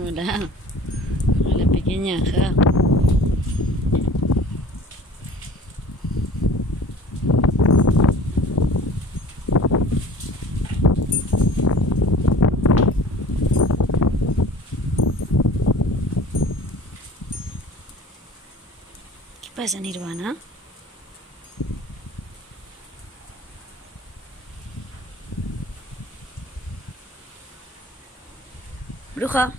Hola, hola pequeña, ja. ¿Qué pasa, Nirvana? Bruja.